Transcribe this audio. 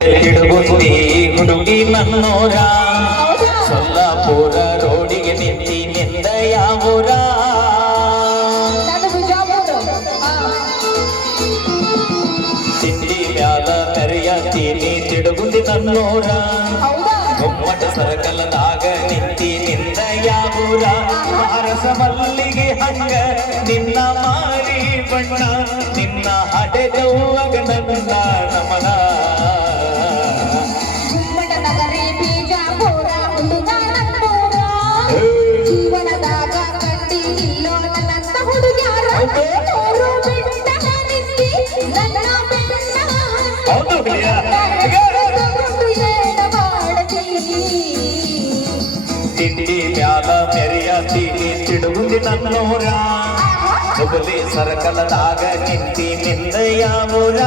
ತಿಡುಗುಂದಿ ಹುಡುಗಿ ನನ್ನೋರ ಸೊಲ್ಲಾಪುರ ರೋಡಿಗೆ ನಿಂತಿ ನಿಂದ ಯಾವೂರ ತಿಂಡಿ ಮ್ಯಾಲ ಮೆರೆಯತೀನಿ ತಿಡುಗುಂದಿ ನನ್ನೋರ ಗೊಮ್ಮಟ ಸರ್ಕಲದಾಗ ನಿಂತಿ ನಿಂದ ಯಾವೂರ ಅರಸ ಮಲ್ಲಿಗೆ ಹಂಗ ನಿನ್ನ ಮಾರಿ ಬಣ್ಣ ನಿನ್ನ ಹಡೆದವ್ವಗ ನನ್ನ ನಮನ ತಿಂಡಿ ಮ್ಯಾಲ ಮೆರೆಯತೀನಿ ತಿಡುಗುಂದಿ ನನ್ನೋರ ಹುಬ್ಬಳ್ಳಿ ಸರ್ಕಲದಾಗ ನಿಂತಿ ನಿಂದ ಯಾವೂರ